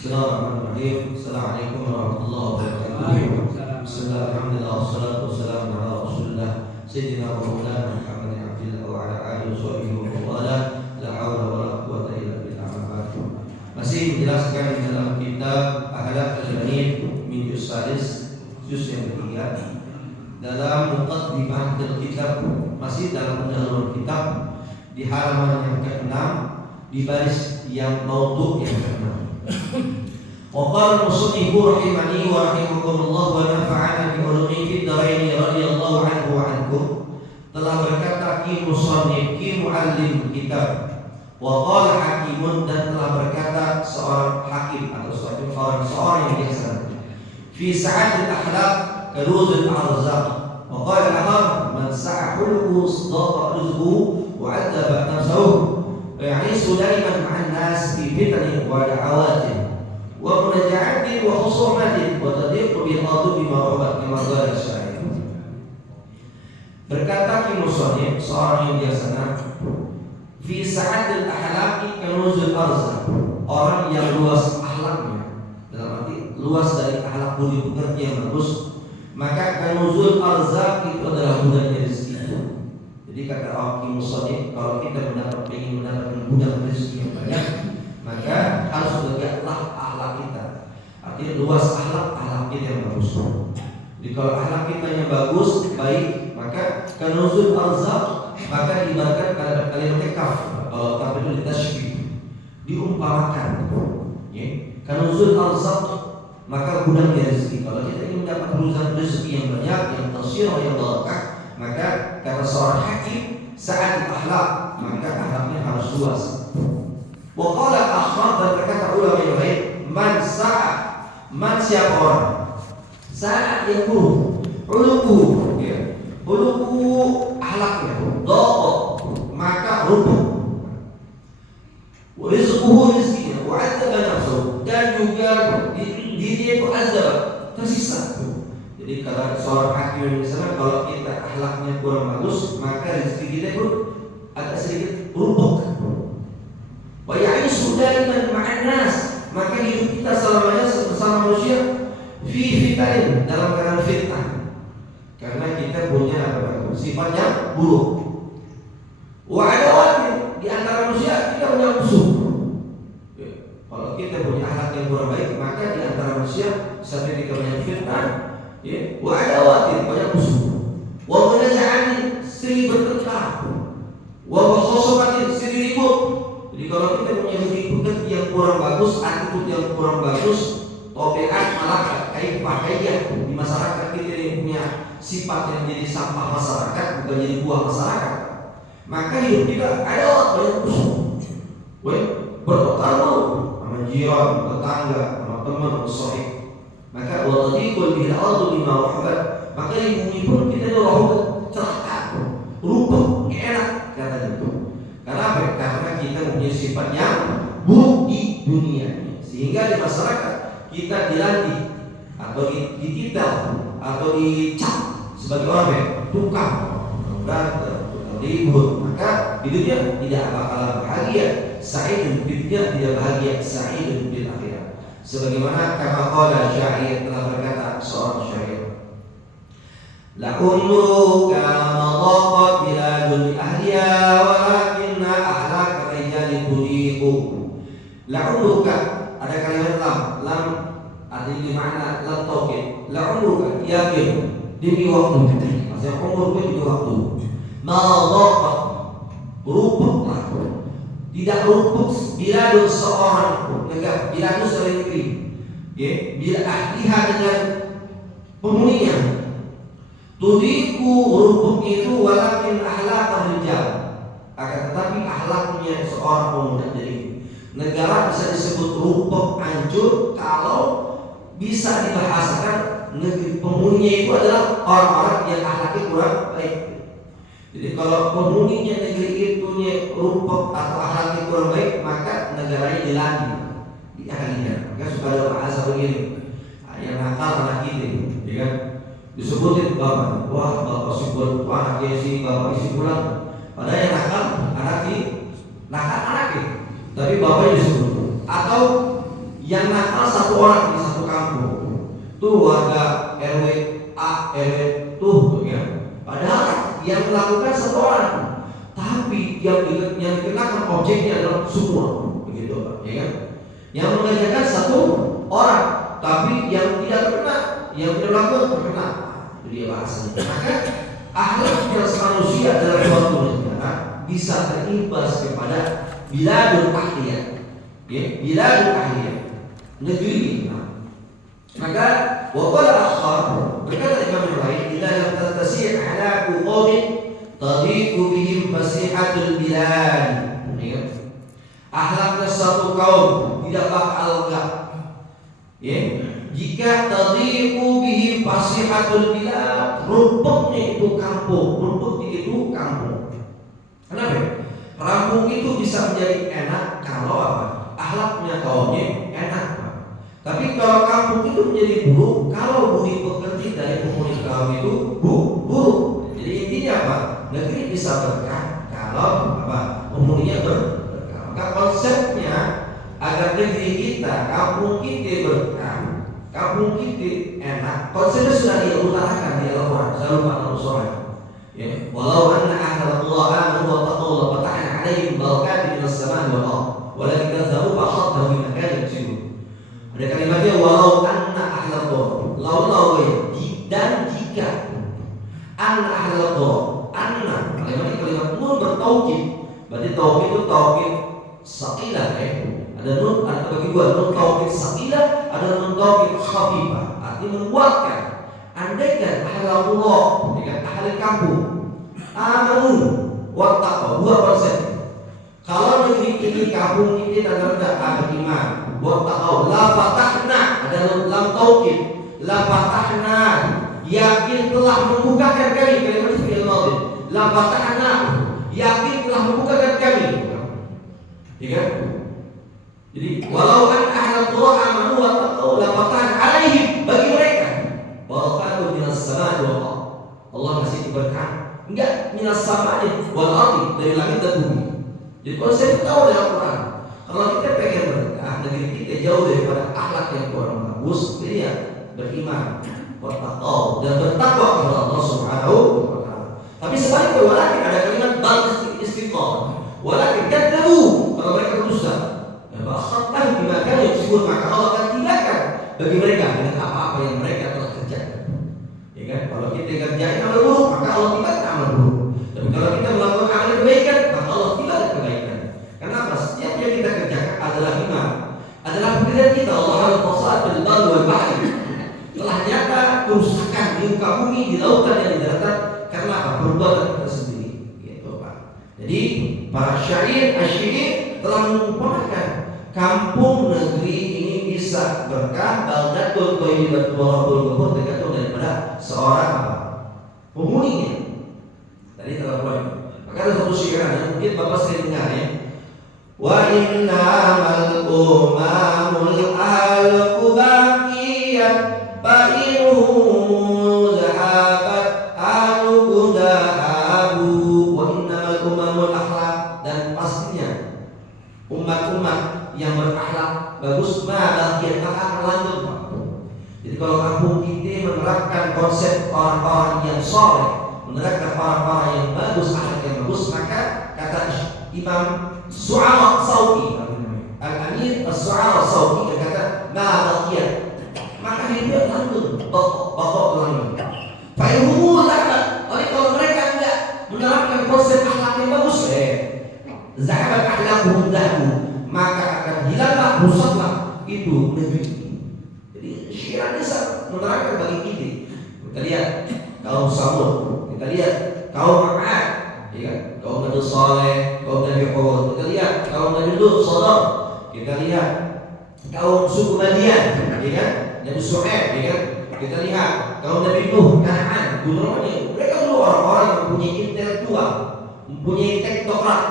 Bismillahirrahmanirrahim. Assalamualaikum warahmatullahi wabarakatuh. Bismillahirrahmanirrahim. Wassalatu wassalamu ala Rasulillah Sayyidina wa maulana Muhammadin abdillah wa ala alihi wa sahbihi wa wala la haula wa la quwwata illa billah. Masih menjelaskan di dalam kitab Akhlaq al-Janin min juz sadis, juz yang ketiga. Dalam muqaddimah kitab, masih dalam pendahuluan kitab, di halaman yang ke-6 di baris yang maudhu yang ke-6. Wa qala al-musannif rahimani wa rahimakumullah wa nafa'ana bi ulumihi fid dharain radhiyallahu anhu wa ankum. Telah berkata Ki Musannif, Ki Muallim kitab, wa qala hakimun, dan telah berkata seorang hakim atau seorang yang biasa, fi sa'atil akhlaq karuzul arzaq. Wa qala al-amr man sa'ahu sadaqa rizquhu wa 'adaba nafsuhu ويعيش دائما مع الناس في فتن ودعوات ومنازعات وخصومات وتضيق بالغضب مرغوبات كما قال الشاعر. Berkata Ki Musannif, seorang yang bijaksana, fi sa'atil akhlaqi kanuzul arzaq, orang yang luas akhlaknya, dalam arti luas dari akhlak budi pekerti yang bagus, maka kanuzul arzaq itu adalah gudangnya rezeki. Jadi kata Ki Musannif, kalau kita ingin mendapatkan gudang rezeki yang banyak, maka harus tegaklah akhlak kita. Artinya luas akhlak kita yang bagus. Jadi kalau akhlak kita yang bagus, baik, maka kanuzul arzaq, maka diibaratkan kalimat kaf. Kalau kaf itu ditashbih, diumpamakan. Kanuzul arzaq, maka gudangnya rezeki. Kalau kita ingin mendapat gudang rezeki yang banyak, yang tasyirah, yang barakah, maka kata seorang hakim, saat akhlak, maka akhlaknya harus luas. Wa qala akhar, dan berkata ulama yang lain, man sa'a, man siapa orang, sa'a yang buruk, uluku, ya, uluku akhlaknya, dhaqa, maka runtuh. Wa rizquhu, rizkinya, wa 'adzaba nafsuhu, dan juga dirinya itu azab, tersisa. Jadi kalau seorang hakim di sana, kalau kita akhlaknya kurang bagus, maka rezeki kita pun agak sedikit runtuh. Wa ya'ishu daiman ma'an nas, maka hidup kita selamanya bersama manusia fi fitanin, dalam keadaan fitnah. Karena kita punya sifatnya buruk. Wa adawatin, di antara manusia kita punya musuh. Kalau kita punya akhlak yang kurang baik, maka di antara manusia sampai kita banyak fitnah, ya, wa adawatin, banyak musuh, wa munaza'atin, sering bertengkar, wa khosomatin, sering ribut. Jadi kalau kita punya hubungan yang kurang bagus, attitude yang kurang bagus, tabiat malah kayak di masyarakat kita yang punya sifat yang jadi sampah masyarakat, bukan jadi buah masyarakat, maka hidup kita ada banyak musuh, bertengkar sama jiran, tetangga, sama teman, sahib. Maka waladikul bil ardu bima rahabat. Maka di bumi pun kita itu rahabat, celaka, rupa, enak katanya itu. Karena apa? Karena kita mempunyai sifat yang buruk di dunia, sehingga di masyarakat kita dilatih atau dititel atau dicap sebagai orang yang tukang berantem, tukang ribut. Maka hidupnya tidak bakalan bahagia. Sa'idun fid dunya, tidak bahagia. Sa'idun fil akhirah. Sebagaimana kama qala syair, telah berkata seorang syair, la umruka madaqat biladul ahliya walakinna ahlaka rijali tudiqu. La umruka, ada kalimat lam artinya makna lam tauhid. La umruka, yakin, demi waktu. Maksudnya umur itu demi waktu. Madaqat, rupuklah, tidak luput biladul seorang negara, biladul seorang negeri, ya, bila ahliha dengan penghuninya. Tudiku rupuknya itu walakin ahlak rijal, akan tetapi ahlaknya seorang pemuda. Jadi negara bisa disebut rupuk, hancur kalau bisa dibahasakan negeri penghuninya itu adalah orang-orang yang ahlaknya kurang baik. Jadi kalau penghuninya negeri itunya rupuk atau akhlaknya kurang baik, maka negaranya dilatih, diahlinya. Maka suka ada bahasa begini, yang nakal anak kita, ya kan? Disebutin bapak, wah bapak sibuk, anaknya si bapak isi pulang. Padahal yang nakal anaknya, tapi bapaknya disebut. Atau yang nakal satu orang di satu kampung, tuh warga RW A, RW tuh, ya. Padahal yang melakukan satu orang, tapi yang dikenakan objeknya adalah semua, begitu Pak, ya kan? Yang mengerjakan satu orang, tapi yang tidak terkena, yang tidak melakukan terkena. Itu dia bahasanya. Maka akhlak yang manusia dalam suatu negara bisa terimbas kepada biladul ahliyah, ya, biladul ahliyah, negeri. Maka waqala akhar, berkata Imam Al-Lain, ila lam tatasir ahlaku qawmin tadiqu bihim fasihatul bilad. Akhlaknya satu kaum tidak bakal enggak, ya, jika tadiqu bihim fasihatul bilad, rupuknya itu kampung, rupuknya itu kampung. Kenapa? Kampung itu bisa menjadi enak kalau apa? Akhlaknya kaumnya enak. Tapi kalau kampung itu menjadi buruk kalau budi pekerti dari penghuni kaum itu buruk. Jadi intinya apa? Negeri bisa berkah kalau apa? Penghuninya berkah. Maka konsepnya agar negeri kita, kampung kita berkah, kampung kita enak. Konsepnya sudah diutarakan di Al-Quran. Saya lupa nama surah. Ya, walau anna ahlallah amanu wa taqaw la fatahna 'alaihim barakatin minas sama'i wal ardh walakin kadzabu fa akhadnahum bima kanu yaksibun. Ada kalimatnya walau anna ahlallah, lau dan jika anna ahlallah, anna kalimat nun bertaukid, berarti taukid itu taukid saqilah, ada nun, ada bagi dua, nun taukid saqilah, ada nun taukid khafifah, artinya menguatkan. Andaikan ahlallah dengan ahli kampung amanu wattaqwa, dua konsep. Kalau negeri ini kampung ini dan rendah beriman, wattaqwa, la fatahna, ada lam taukid, la fatahna, yakin telah membukakan kami, kalimat fi'il madhi, la fatahna, yakin telah membukakan kami, ya kan? Jadi walau an ahlallah amanu wattaqwa la fatahna 'alaihim, bagi mereka barakatuh minas sama'i wal ardh, Allah ngasih berkah enggak minas sama'i wal ardh, dari langit dan bumi. Jadi kalau saya tahu dalam Quran, kalau kita pengen berkah, negeri kita jauh daripada akhlak yang kurang bagus, jadi ya beriman, bertakwa dan bertakwa kepada Allah Subhanahu wa taala. Tapi sebaliknya walakin ada kalimat bal istiqamah, walakin kadzabu, kalau mereka berdusta, ya bakhatan bima syukur, maka Allah akan tindakan bagi mereka dengan apa-apa yang mereka telah kerjakan. Ya kan? Kalau kita kerjain amal buruk, maka Allah tindakan amal buruk. Tapi kalau kita melakukan amal kebaikan, maka Allah tindakan kebaikan. Kenapa? Setiap yang kita kerjakan adalah iman, adalah pekerjaan kita. Allah al-fasad bil barri wal bahri. Telah nyata kerusakan di muka bumi, di lautan dan di daratan karena apa? Perbuatan kita sendiri. Gitu, Pak. Jadi para asyirin telah mengumpulkan kampung negeri ini bisa berkah, baldatun thayyibatun wa rabbul ghafur, tergantung daripada seorang apa? Penghuninya. Tadi telah mulai. Maka ada satu syair yang mungkin Bapak sering dengar ya. Wa innamal umamul alqu baqiyat fa inhu zahabat alqu zahabu wa innamal umamul akhlaq, dan pastinya umat-umat yang berakhlak bagus maka dia akan lanjut. Jadi kalau kampung kita menerapkan konsep orang-orang yang soleh, menerapkan orang-orang yang bagus, akhlak yang bagus, maka kata Imam Su'ara Sauki, Al-Amir Su'ara Sauki berkata, maka hidup lanjut, pokok lanjut. Fa'ilhumul akhlak. Oleh kalau mereka tidak menerapkan konsep akhlak yang bagus, zahabat akhlakuhum zahabu, maka akan hilanglah, rusaklah itu negeri. Jadi syiar desa menerangkan bagi kita. Kita lihat kaum Samud, kita lihat kaum Ad, ya kan? Kaum Nabi Saleh, kaum Nabi Hud, kita lihat kaum Nabi Lut, Sodom, kita lihat kaum suku Madian, ya kan? Nabi Shu'aib, ya kan? Kita lihat kaum Nabi Nuh, Kanaan, Gunung. Mereka dulu orang-orang yang mempunyai intelektual, mempunyai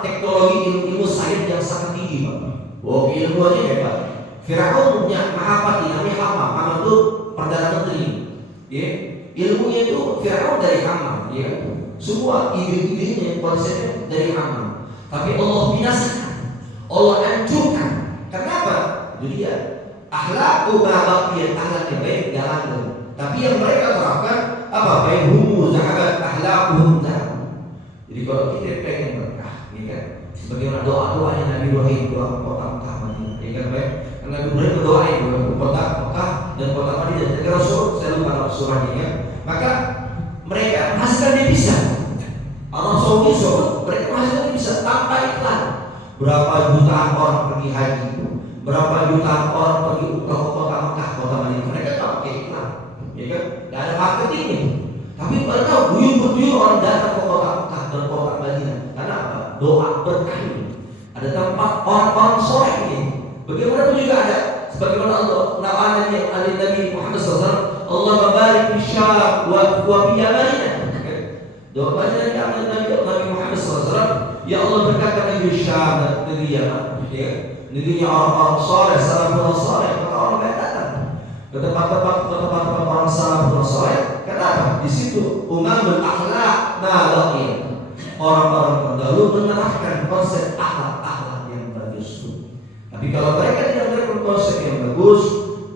teknologi ilmu sains yang sangat tinggi, Pak. Oh, ilmunya hebat. Firaun punya mahapati namanya Hama itu perdana menteri. Ya, ilmunya itu Firaun dari Hama, ya. Semua ide-idenya, konsepnya dari Hama. Tapi Allah binasakan, Allah hancurkan. Kenapa? Itu dia. Akhlaqu ma baqiyat, akhlak yang baik jalan. Tapi yang mereka terapkan apa? Baihum zahabat akhlaquhum zahab. Jadi kalau kita pengen berkah, ya kan? Sebagaimana doa-doanya Nabi Ibrahim doa kota Mekah Madinah, ya kan baik? Karena Nabi Ibrahim berdoa itu kota Mekah dan kota Madinah. Jadi Rasul saya lupa surahnya ya. Maka mereka hasilkan devisa. Arab Saudi mereka hasilkan devisa tanpa iklan. Berapa jutaan orang pergi haji, berapa jutaan orang pergi ke kota Mekah, kota Madinah. Mereka tak pakai iklan, ya kan? Tidak ada marketingnya. Tapi mereka buyur-buyur orang datang ke kota Mekah dan kota Madinah. Karena apa? Doa berkah ini. Ada tempat orang-orang soleh ini. Bagaimana pun juga ada sebagaimana Allah Nabi Muhammad SAW, Allah membarik fi Syam wa fi Yamanina. Doa baca Nabi Muhammad SAW, ya Allah berkatkan negeri Syam dan negeri Yaman, ya. Negerinya orang-orang soleh, salafun soleh, maka orang baik datang ke tempat-tempat orang salafun soleh. Kenapa? Di situ umamul akhlak nabaqiyah. Orang-orang terdahulu menerapkan konsep akhlak yang bagus. Tapi kalau mereka tidak menerapkan konsep yang bagus,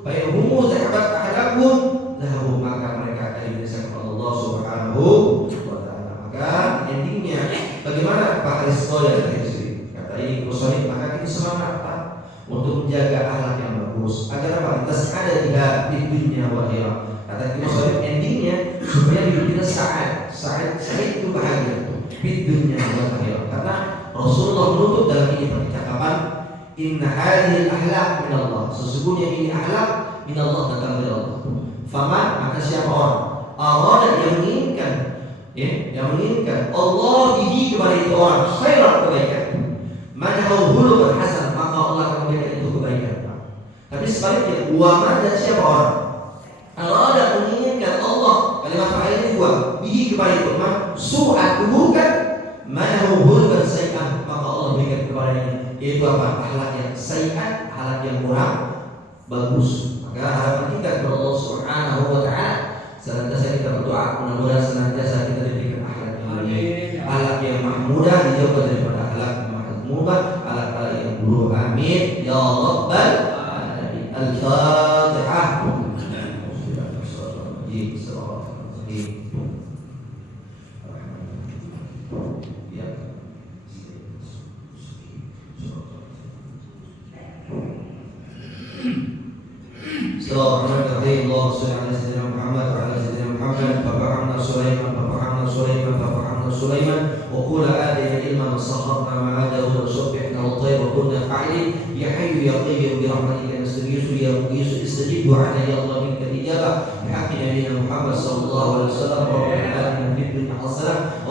baik umum zahabat akhlakun, zahabu, maka mereka akan dibinasakan oleh Allah Subhanahu wa taala. Maka endingnya bagaimana Pak Rizko dan istri? Kata ini Musonib, maka kita semangat Pak untuk menjaga akhlak yang bagus. Agar apa? Kita ada di dunia wa akhirat. Kata Musonib, endingnya supaya hidup kita saat itu bahagia di dunia wa akhirat. Karena Rasulullah menutup dalam ini percakapan, inna hadhil akhlaq min Allah. Sesungguhnya ini akhlak min Allah, datang dari Allah. Faman, maka siapa orang arada yang menginginkan, ya, yang menginginkan Allah bihi kepada itu orang khairat, kebaikan, manahu hulukan hasan, maka Allah akan memberikan itu kebaikan. Tapi sebaliknya, wa man, dan siapa orang arada menginginkan Allah, kalimat fa'il ini gua bihi kepada itu su'at, keburukan, manahu hulukan sayyi'ah, maka Allah berikan kepadanya yaitu apa? Akhlak yang sayyi'at, akhlak yang kurang bagus. Maka harapan kita kepada Allah Subhanahu wa taala, senantiasa kita berdoa mudah-mudahan senantiasa kita diberikan akhlak yang baik, akhlak yang mahmudah, dijauhkan daripada akhlak yang mahmudah, akhlak yang buruk. Amin ya rabbal alamin. Al-Fatihah. Bismillahirrahmanirrahim. Allahumma shalli ala sayyidina Muhammad wa ala sayyidina Muhammad. Fahamna Sulaiman fahamna Sulaiman wa qula atina ilman wa sakharna ma'adahu wa subbihna wa tayr wa kunna fa'ilin. Ya hayyu ya qayyum bi rahmatika nastaghithu ya mughith istajib du'ana ya Allah minka ijabah. Bi haqqi nabiyyina Muhammad sallallahu alaihi wasallam. Rabbana atina fid dunya hasanah